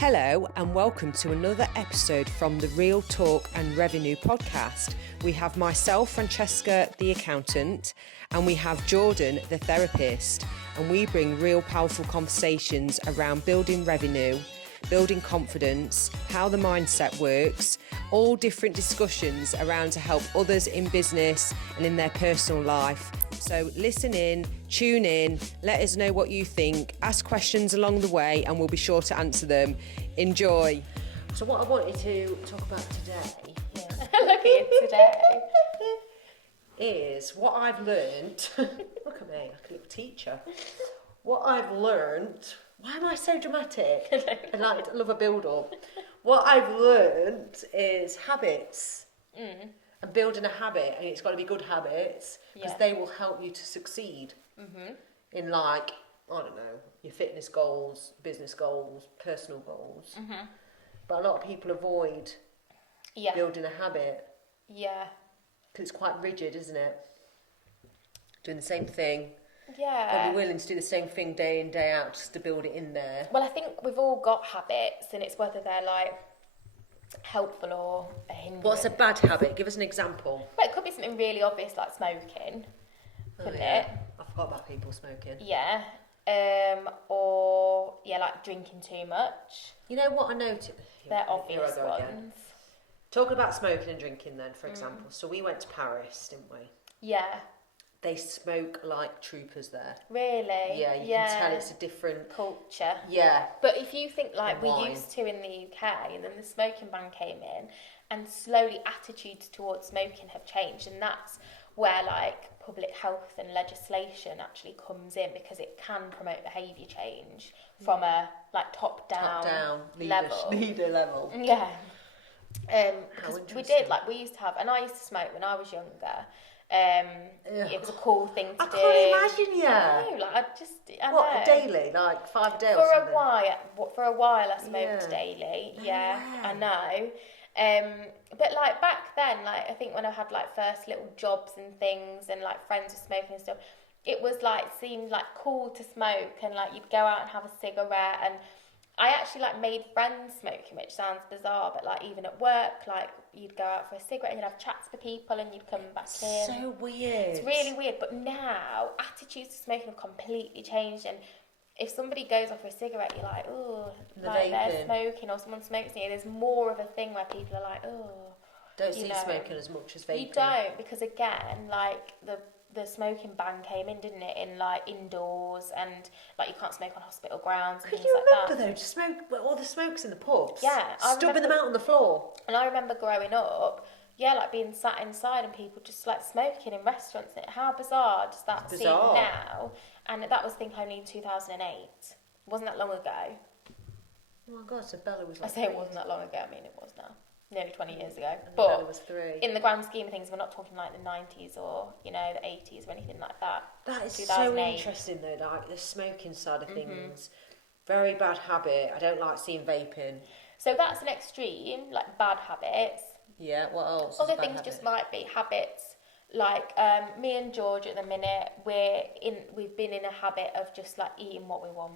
Hello and welcome to another episode from the Real Talk and Revenue podcast. We have myself, Francesca, the accountant, and we have Jordan, the therapist, and we bring real powerful conversations around building revenue, building confidence, how the mindset works, all different discussions around to help others in business and in their personal life. So listen in, tune in, let us know what you think, ask questions along the way and we'll be sure to answer them. Enjoy. So what I wanted to talk about today, Look at you today, is what I've learned. Look at me, like a little teacher. What I've learned. Why am I so dramatic? I love a build-up. What I've learned is habits. And building a habit, and it's got to be good habits, because they will help you to succeed in, like, I don't know, your fitness goals, business goals, personal goals. But a lot of people avoid building a habit. Yeah. Because it's quite rigid, isn't it? Doing the same thing. Yeah. They'll be willing to do the same thing day in, day out just to build it in there. Well, I think we've all got habits, and it's whether they're like helpful or a hindrance. What's a bad habit? Give us an example. Well, it could be something really obvious like smoking, couldn't it? I forgot about people smoking. Yeah. Or like drinking too much. You know what I noticed? They're obvious ones. Again. Talking about smoking and drinking then, for example. So we went to Paris, didn't we? Yeah. They smoke like troopers there. Really? Yeah, you can tell it's a different culture. Yeah. But if you think like we wine. used to in the UK, and then the smoking ban came in, and slowly attitudes towards smoking have changed, and that's where like public health and legislation actually comes in, because it can promote behaviour change from a like top down leader level. Yeah. Because we used to have, and I used to smoke when I was younger. It was a cool thing to do. I can't imagine you. I know. What, daily? Like 5 days for or something? For a while I smoked daily. No yeah, way. I know. But like back then, like I think when I had like first little jobs and things, and like friends were smoking and stuff, it was like seemed like cool to smoke, and like you'd go out and have a cigarette, and I actually like made friends smoking, which sounds bizarre, but like even at work, like you'd go out for a cigarette and you'd have chats with people and you'd come back in. So weird. It's really weird, but now attitudes to smoking have completely changed, and if somebody goes off for a cigarette, you're like, oh, like they're smoking, or someone smokes near. There's more of a thing where people are like, oh. Don't see smoking as much as vaping. You don't, because again, like the smoking ban came in, didn't it? In like indoors, and like you can't smoke on hospital grounds. Could you remember though, to smoke all the smokes in the pubs? Yeah, stubbing them out on the floor. And I remember growing up, like being sat inside and people just like smoking in restaurants. How bizarre does that seem now? And that was, I think, only in 2008. It wasn't that long ago. Oh my God, so Bella was like... I say it wasn't that long ago. I mean, it was now. Nearly 20 years ago. And but Bella was 3. In the grand scheme of things, we're not talking like the 90s or, the 80s or anything like that. That is so interesting though, like the smoking side of things. Very bad habit. I don't like seeing vaping. So that's an extreme, like bad habits. Yeah, what else? Other things just might be habits. Like me and George at the minute, we've been in a habit of just like eating what we want.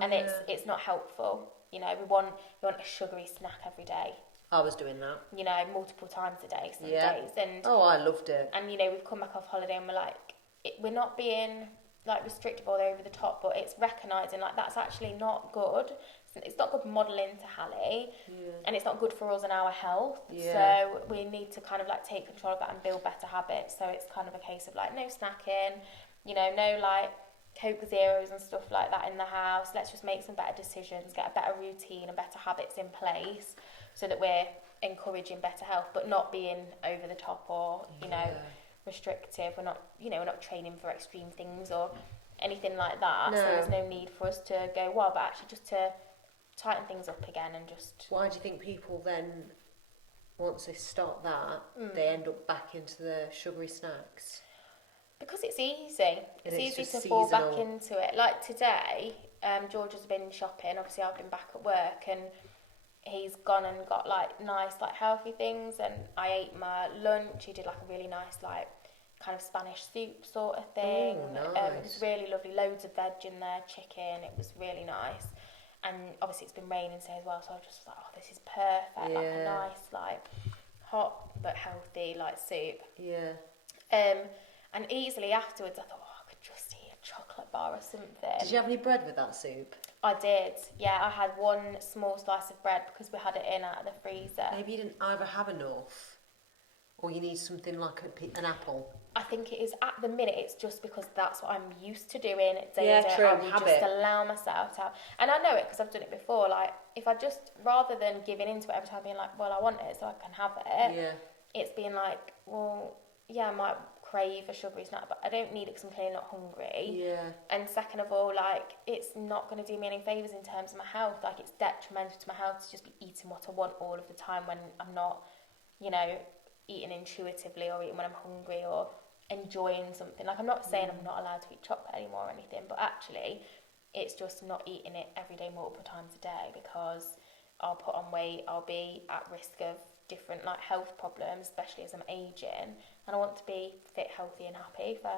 And it's not helpful. We want a sugary snack every day. I was doing that. Multiple times a day, some days. And I loved it. And we've come back off holiday and we're like, we're not being like restrictive or over the top, but it's recognising like that's actually not good. It's not good modelling to Hallie, and it's not good for us and our health. So we need to kind of like take control of that and build better habits. So it's kind of a case of like no snacking, no like Coke Zeros and stuff like that in the house. Let's just make some better decisions, get a better routine and better habits in place, so that we're encouraging better health, but not being over the top or restrictive. We're not training for extreme things or anything like that. No. So there's no need for us to go but actually just to tighten things up again and just... Why do you think people then, once they start that, they end up back into the sugary snacks? Because it's easy. It's easy to seasonal. fall back into it. Like today, George has been shopping. Obviously, I've been back at work, and he's gone and got like nice, like healthy things. And I ate my lunch. He did like a really nice, like kind of Spanish soup sort of thing. Oh, nice. It was really lovely. Loads of veg in there, chicken. It was really nice. And obviously it's been raining today as well, so I was just like, oh, this is perfect, like a nice, like, hot but healthy, like, soup. Yeah. And easily afterwards I thought, oh, I could just eat a chocolate bar or something. Did you have any bread with that soup? I did, yeah. I had one small slice of bread because we had it in out of the freezer. Maybe you didn't either have enough, or you need something like an apple. I think it is, at the minute, it's just because that's what I'm used to doing day Yeah, to day. true, I will habit. just allow myself to have, and I know it because I've done it before. Like, if I just, rather than giving into it every time being like, well, I want it so I can have it, it's being like, well, yeah, I might crave a sugary snack, but I don't need it because I'm clearly not hungry. Yeah. And second of all, like, it's not going to do me any favours in terms of my health. Like, it's detrimental to my health to just be eating what I want all of the time when I'm not, you know, eating intuitively or eating when I'm hungry or enjoying something. Like, I'm not saying I'm not allowed to eat chocolate anymore or anything, but actually it's just not eating it every day multiple times a day, because I'll put on weight, I'll be at risk of different, like, health problems, especially as I'm aging, and I want to be fit, healthy and happy for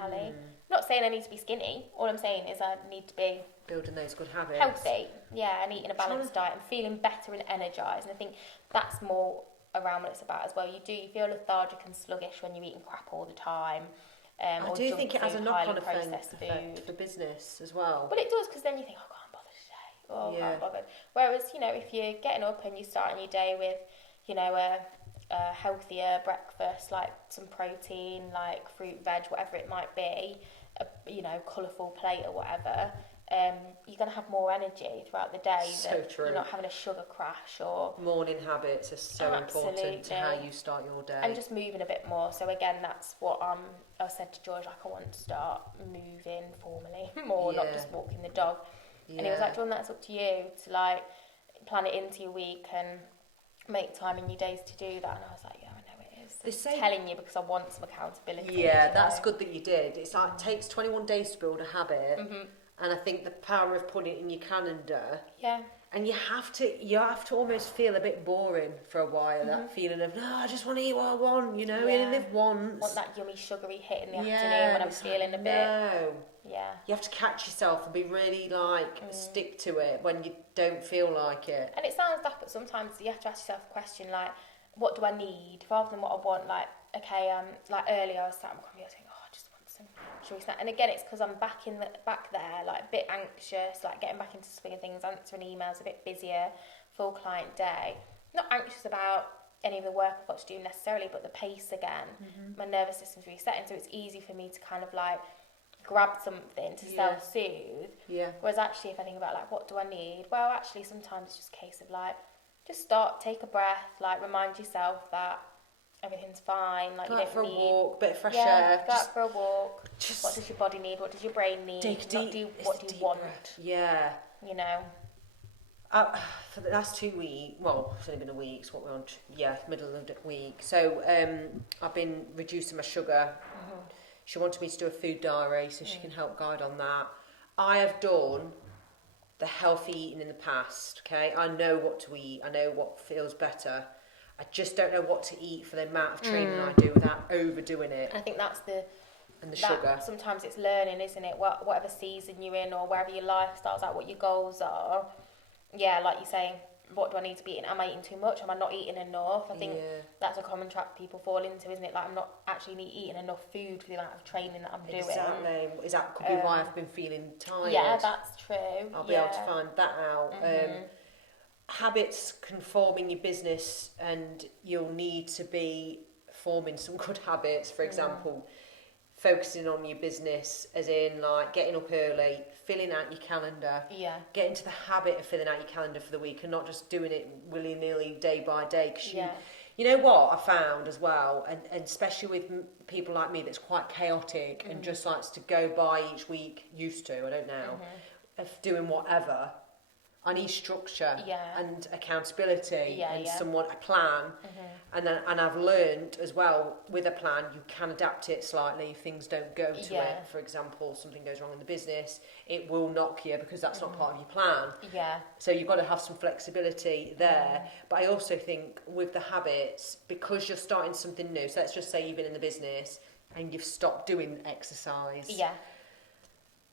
Ali. Not saying I need to be skinny, all I'm saying is I need to be building those good habits, healthy, and eating a balanced diet and feeling better and energised. And I think that's more around what it's about as well. You feel lethargic and sluggish when you're eating crap all the time. I or do think it has a knock-on processed effect for business as well. But it does, because then you think, oh, I can't bother today. Oh, I can't bother. Whereas, you know, if you're getting up and you're starting your day with, you know, a healthier breakfast, like some protein, like fruit, veg, whatever it might be, you know, colourful plate or whatever, you're going to have more energy throughout the day. So true. You're not having a sugar crash or... Morning habits are so important to how you start your day. And just moving a bit more. So again, that's what I said to George, like, I want to start moving formally more, not just walking the dog. And he was like, John, that's up to you to, like, plan it into your week and make time in your days to do that. And I was like, yeah, I know it is. I'm telling you because I want some accountability. Yeah, that's good that you did. It's like, it takes 21 days to build a habit. And I think the power of putting it in your calendar. Yeah. And you have to almost feel a bit boring for a while. That feeling of, no, I just want to eat what I want. You know, we only live once. Want that yummy sugary hit in the afternoon when I'm feeling a bit. No. Yeah. You have to catch yourself and be really like stick to it when you don't feel like it. And it sounds daft, but sometimes you have to ask yourself a question like, what do I need, rather than what I want. Like, okay, like earlier I was sat on my computer thinking, oh, I just want some sugary snack. And again, it's because I'm back there, like a bit anxious, like getting back into the swing of things, answering emails, a bit busier, full client day. Not anxious about any of the work I've got to do necessarily, but the pace again. My nervous system's resetting, so it's easy for me to kind of like grab something to self-soothe. Whereas actually, if I think about like, what do I need? Well, actually, sometimes it's just a case of like, just stop, take a breath, like remind yourself that everything's fine. Like, go you out don't for need a walk, bit of fresh air. Go out for a walk. What does your body need? What does your brain need? What do you want? Breath. Yeah. You know. For the last 2 weeks, well, it's only been a week, so what we're on, middle of the week. So I've been reducing my sugar. She wanted me to do a food diary so she can help guide on that. I have done the healthy eating in the past, okay? I know what to eat. I know what feels better. I just don't know what to eat for the amount of training I do without overdoing it. I think that's the sugar. Sometimes it's learning, isn't it? Whatever season you're in or wherever your lifestyle's at, what your goals are. Yeah, like you're saying, what do I need to be eating? Am I eating too much? Am I not eating enough? I think that's a common trap people fall into, isn't it? Like, I'm not actually eating enough food for the amount of training that I'm doing. Exactly. That could be why I've been feeling tired. Yeah, that's true. I'll be able to find that out. Habits can form in your business, and you'll need to be forming some good habits. For example, focusing on your business, as in like getting up early, filling out your calendar, get into the habit of filling out your calendar for the week and not just doing it willy-nilly day by day. Because you know what I found as well, and especially with people like me that's quite chaotic and just likes to go by each week, used to, I don't know, of doing whatever. I need structure and accountability and a plan. And I've learned as well, with a plan, you can adapt it slightly if things don't go to it. For example, something goes wrong in the business, it will knock you because that's not part of your plan. So you've got to have some flexibility there. But I also think with the habits, because you're starting something new, so let's just say you've been in the business and you've stopped doing exercise.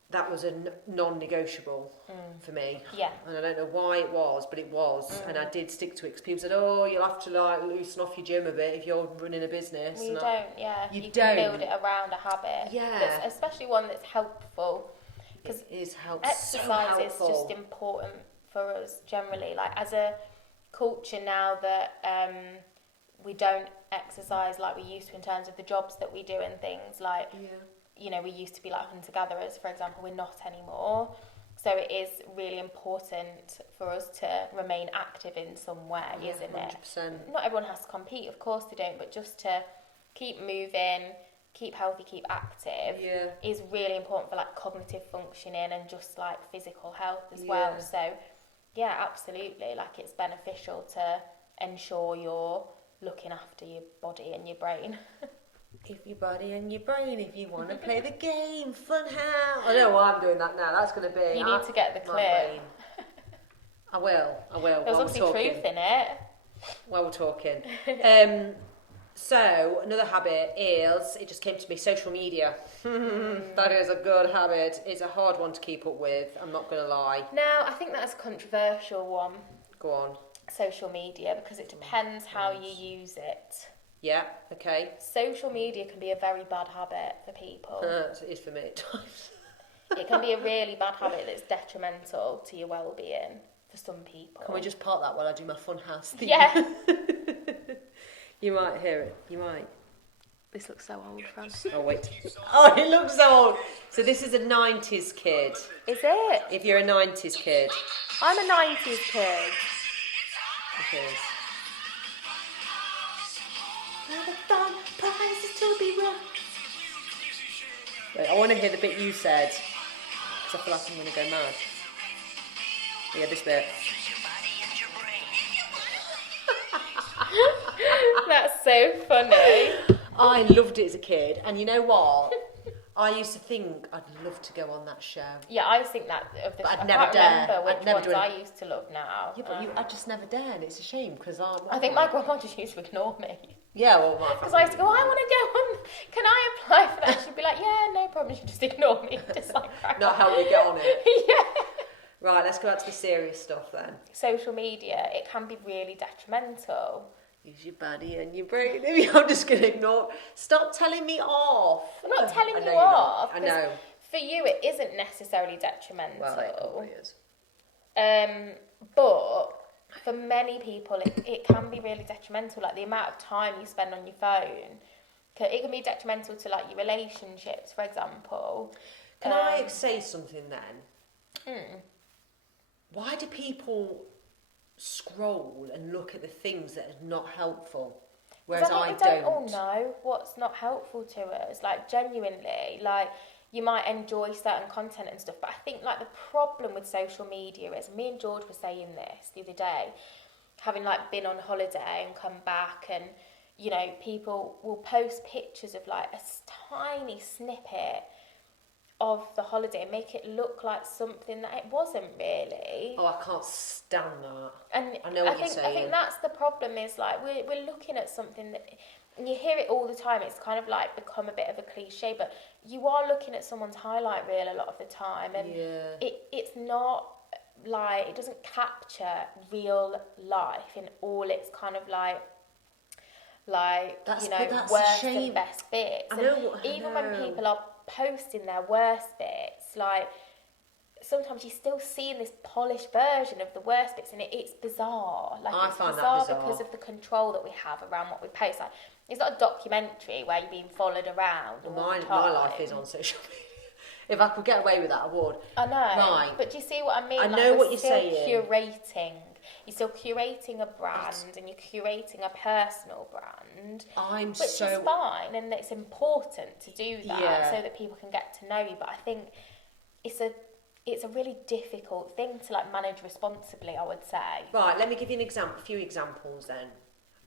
that was a non-negotiable for me. Yeah. And I don't know why it was, but it was. And I did stick to it because people said, oh, you'll have to like loosen off your gym a bit if you're running a business. Well, you and don't, yeah. You can don't. build it around a habit. Yeah. Especially one that's helpful. Because it is exercise is just important for us generally. Like as a culture now that we don't exercise like we used to in terms of the jobs that we do and things like... Yeah. You know, we used to be like hunter-gatherers, for example, we're not anymore. So it is really important for us to remain active in some way, isn't 100%. it? Not everyone has to compete, of course they don't, but just to keep moving, keep healthy, keep active is really important for like cognitive functioning and just like physical health as well. So yeah, absolutely, like it's beneficial to ensure you're looking after your body and your brain. If your body and your brain, if you want to play the game, fun how. I don't know why I'm doing that now. That's going to be... You need to get the clip. I will. There's obviously truth in it. While we're talking. So, another habit is, it just came to me, social media. That is a good habit. It's a hard one to keep up with, I'm not going to lie. Now, I think that's a controversial one. Go on. Social media, because it depends how you use it. Yeah, okay. Social media can be a very bad habit for people. It is for me at times. It can be a really bad habit that's detrimental to your well-being for some people. Can we just part that while I do my funhouse thing? Yeah. You might hear it. You might. This looks so old, Fran. Oh, wait. Oh, it looks so old. So this is a 90s kid. Is it? If you're a 90s kid. I'm a 90s kid. It is. Wait, I want to hear the bit you said, because I feel like I'm going to go mad. Yeah, this bit. That's so funny. I loved it as a kid, and you know what? I used to think I'd love to go on that show. Yeah, I think that of the. But I'd I never can't dare. remember which I'd never ones do it. I used to love now. Yeah, but I just never dare, and it's a shame because I think my grandma just used to ignore me. Yeah, well, because I used to go, I want to go on. Can I apply for that? She'd be like, yeah, no problem. She'd just ignore me, just like not help me get on it. Yeah. Right, let's go back to the serious stuff then. Social media, it can be really detrimental. Use your body and your brain. I'm just going to ignore. Stop telling me off. I'm not telling you off. I know. For you, it isn't necessarily detrimental. Well, it probably is. But for many people, it can be really detrimental. Like the amount of time you spend on your phone, it can be detrimental to like your relationships, for example. Can I say something then? Why do people scroll and look at the things that are not helpful, whereas I don't? We don't all know what's not helpful to us. Like genuinely, like you might enjoy certain content and stuff, but I think like the problem with social media is, me and George were saying this the other day, having like been on holiday and come back, and you know, people will post pictures of like a tiny snippet of the holiday and make it look like something that it wasn't really. Oh, I can't stand that. And I know what you're saying. I think that's the problem, is like we're looking at something that, and you hear it all the time, it's kind of like become a bit of a cliche, but you are looking at someone's highlight reel a lot of the time, and it's not like, it doesn't capture real life in all its kind of like you know, worst and best bits. Even when people are posting their worst bits, like sometimes you're still seeing this polished version of the worst bits, and it's bizarre. Like I it's find bizarre that bizarre because of the control that we have around what we post. Like it's not a documentary where you're being followed around. My life is on social media. If I could get away with that, I would. I know. Right. But do you see what I mean? I know what you're saying. Curating. You're still curating a brand, and you're curating a personal brand. Which is fine, and it's important to do that so that people can get to know you. But I think it's a really difficult thing to like manage responsibly, I would say. Right, let me give you a few examples then.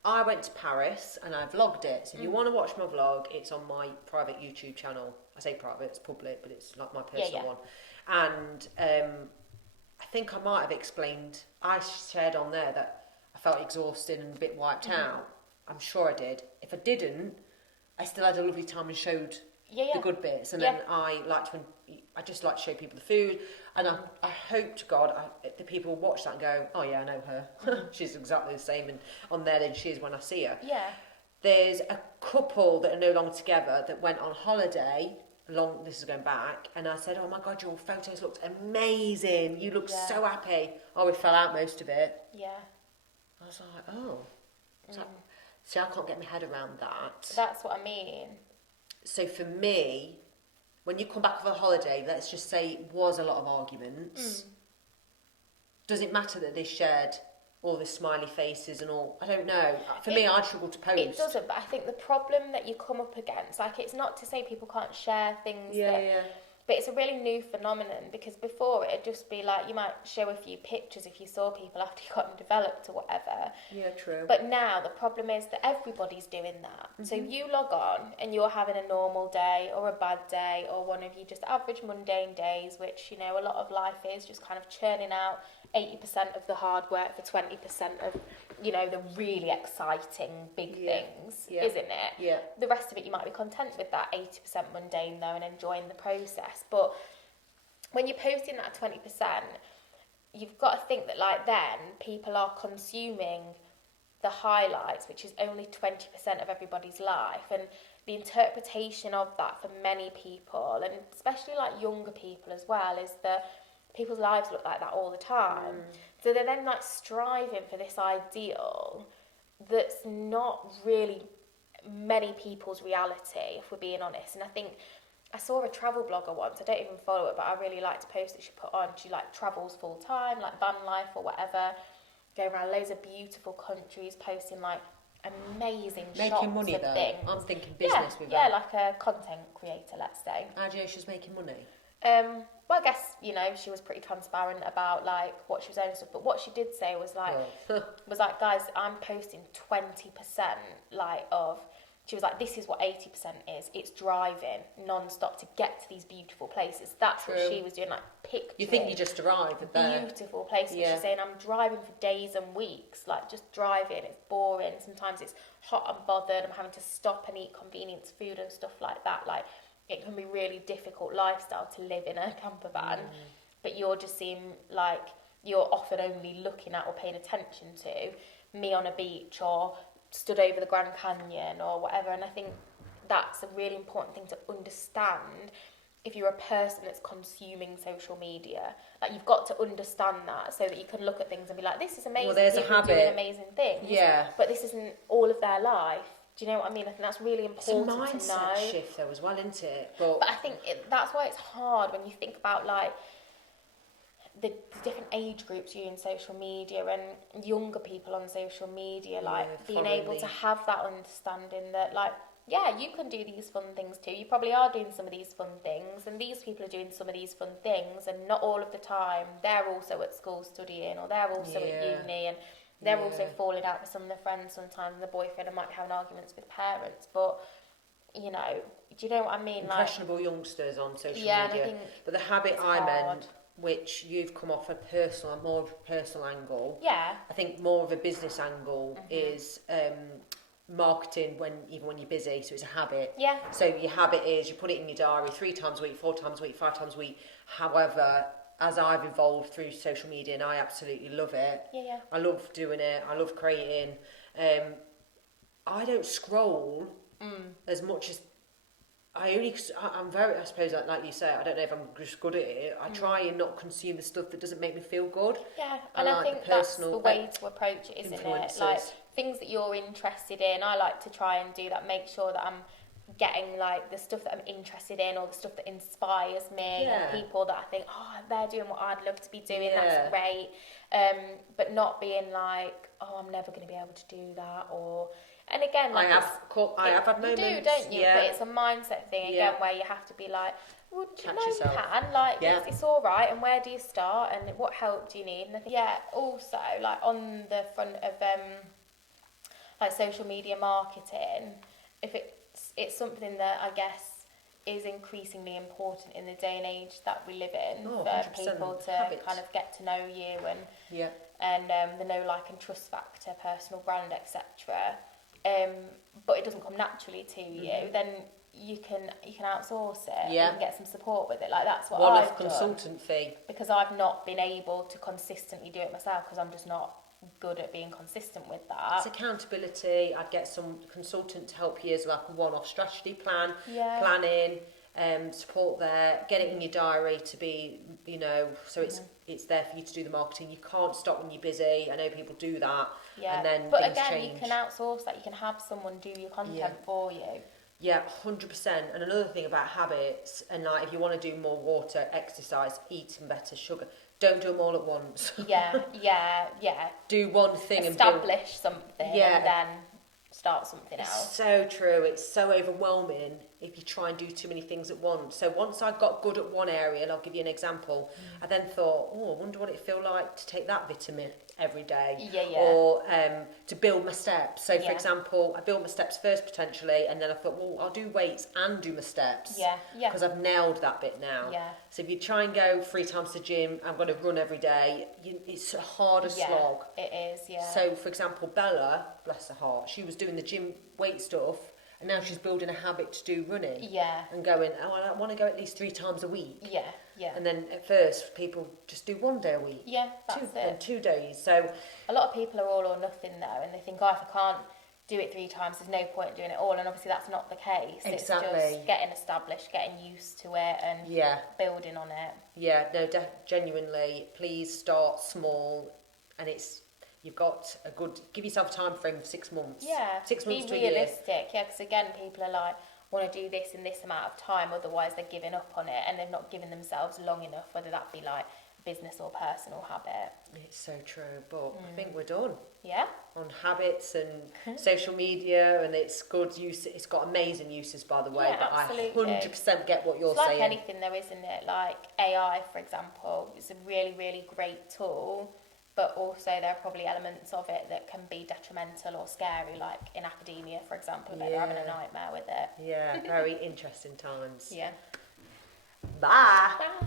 I went to Paris and I vlogged it. So if you want to watch my vlog, it's on my private YouTube channel. I say private, it's public, but it's like my personal one. And I think I might have explained, I shared on there that I felt exhausted and a bit wiped out. I'm sure I did. If I didn't, I still had a lovely time and showed the good bits, and then I just like to show people the food, and I hope to God the people will watch that and go, oh yeah, I know her. She's exactly the same on there than she is when I see her. Yeah. There's a couple that are no longer together that went on holiday. This is going back, and I said, oh my God, your photos looked amazing. You look so happy. Oh, we fell out most of it. Yeah. I was like, oh. See, I can't get my head around that. That's what I mean. So for me, when you come back off a holiday, let's just say it was a lot of arguments. Does it matter that they shared all the smiley faces and all? I don't know. For me, I'd struggle to post. It doesn't, but I think the problem that you come up against, like, it's not to say people can't share things. But it's a really new phenomenon, because before it'd just be like, you might show a few pictures if you saw people after you got them developed or whatever. Yeah, true. But now the problem is that everybody's doing that. So you log on and you're having a normal day or a bad day, or one of you just average mundane days, which, you know, a lot of life is just kind of churning out 80% of the hard work for 20% of, you know, the really exciting big things, isn't it? Yeah. The rest of it, you might be content with that 80% mundane, though, and enjoying the process. But when you're posting that 20%, you've got to think that, like, then people are consuming the highlights, which is only 20% of everybody's life. And the interpretation of that for many people, and especially, like, younger people as well, is that people's lives look like that all the time. So they're then, like, striving for this ideal that's not really many people's reality, if we're being honest. And I think I saw a travel blogger once, I don't even follow it, but I really liked a post that she put on. She, like, travels full time, like van life or whatever, going around loads of beautiful countries, posting, like, amazing making shots money of though. things. I'm thinking business with her. Yeah, like a content creator, let's say. How do you know she's making money? Well, I guess, you know, she was pretty transparent about, like, what she was earning and stuff. But what she did say was, like, guys, I'm posting 20%, like, of... She was like, this is what 80% is. It's driving non-stop to get to these beautiful places. That's what she was doing, like, picturing. You think you just arrived at there. Beautiful places. Yeah. She's saying, I'm driving for days and weeks, like, just driving. It's boring. Sometimes it's hot and bothered. I'm having to stop and eat convenience food and stuff like that. Like, it can be really difficult lifestyle to live in a camper van, but you're just seem like you're often only looking at or paying attention to me on a beach or stood over the Grand Canyon or whatever. And I think that's a really important thing to understand if you're a person that's consuming social media. Like, you've got to understand that so that you can look at things and be like, this is amazing. Well, there's people a habit. doing amazing things. Yeah. But this isn't all of their life. Do you know what I mean? I think that's really important to know. It's a mindset shift though as well, isn't it? But I think that's why it's hard when you think about, like, the different age groups you in social media and younger people on social media, like, being able to have that understanding that, like, yeah, you can do these fun things too. You probably are doing some of these fun things, and these people are doing some of these fun things, and not all of the time they're also at school studying, or they're also at uni, and they're also falling out with some of their friends sometimes, and the boyfriend might be having arguments with parents. But, you know, do you know what I mean? Impressionable youngsters on social media. And I think but the habit I meant, which you've come off more of a personal angle. Yeah. I think more of a business angle is marketing even when you're busy. So it's a habit. Yeah. So your habit is you put it in your diary 3 times a week, 4 times a week, 5 times a week. However, as I've evolved through social media, and I absolutely love it. Yeah. I love doing it. I love creating. I don't scroll as much as I'm very, I suppose, like you say, I don't know if I'm just good at it. I try and not consume the stuff that doesn't make me feel good. Yeah, and I think that's the way to approach it, isn't it? Like, things that you're interested in, I like to try and do that, make sure that I'm getting, like, the stuff that I'm interested in, or the stuff that inspires me, and people that I think, oh, they're doing what I'd love to be doing, that's great. But not being like, oh, I'm never going to be able to do that, or... And again, like, I have had moments. You do, don't you? But it's a mindset thing again, where you have to be like, well, you can. Like, it's all right. And where do you start? And what help do you need? And I think, also, like, on the front of like, social media marketing, if it's something that I guess is increasingly important in the day and age that we live in, for people to kind of get to know you and the know, like, and trust factor, personal brand, etc. But it doesn't come naturally to you, then you can outsource it. Yeah. You can get some support with it. Like that's what One-off I've done. consultant fee. Because I've not been able to consistently do it myself because I'm just not good at being consistent with that. It's accountability. I'd get some consultant to help you as like a one-off strategy plan, planning, support there. Get it in your diary to be, you know, so it's there for you to do the marketing. You can't stop when you're busy. I know people do that, and then but things again, change. you can outsource that. You can have someone do your content for you. Yeah, 100%. And another thing about habits, and like if you want to do more water, exercise, eat some better sugar, don't do them all at once. Yeah. Do one thing establish something and then start something else. So true. It's so overwhelming if you try and do too many things at once. So once I got good at one area, and I'll give you an example, I then thought, oh, I wonder what it feel like to take that vitamin every day. Or to build my steps. So for example, I built my steps first potentially, and then I thought, well, I'll do weights and do my steps. Because I've nailed that bit now. So if you try and go 3 times to the gym, I'm going to run every day, it's a harder slog. It is, So for example, Bella, bless her heart, she was doing the gym weight stuff, and now she's building a habit to do running. And going, oh, I want to go at least 3 times a week. And then at first, people just do 1 day a week. That's it. Then 2 days. So a lot of people are all or nothing though, and they think, oh, if I can't do it 3 times, there's no point in doing it all. And obviously that's not the case. Exactly. It's just getting established, getting used to it, and building on it. Yeah, no, genuinely, please start small, and you've got a good, give yourself a time frame of 6 months. 6 months to a year. Be realistic, because again, people are like, want to do this in this amount of time, otherwise they're giving up on it, and they've not given themselves long enough, whether that be like business or personal habit. It's so true, but I think we're done. On habits and social media, and it's good use. It's got amazing uses, by the way, but absolutely. I 100% get what you're saying. It's like anything though, isn't it? Like AI, for example, it's a really, really great tool, but also there are probably elements of it that can be detrimental or scary, like in academia, for example, they're having a nightmare with it. Yeah, very interesting times. Yeah. Bye. Bye.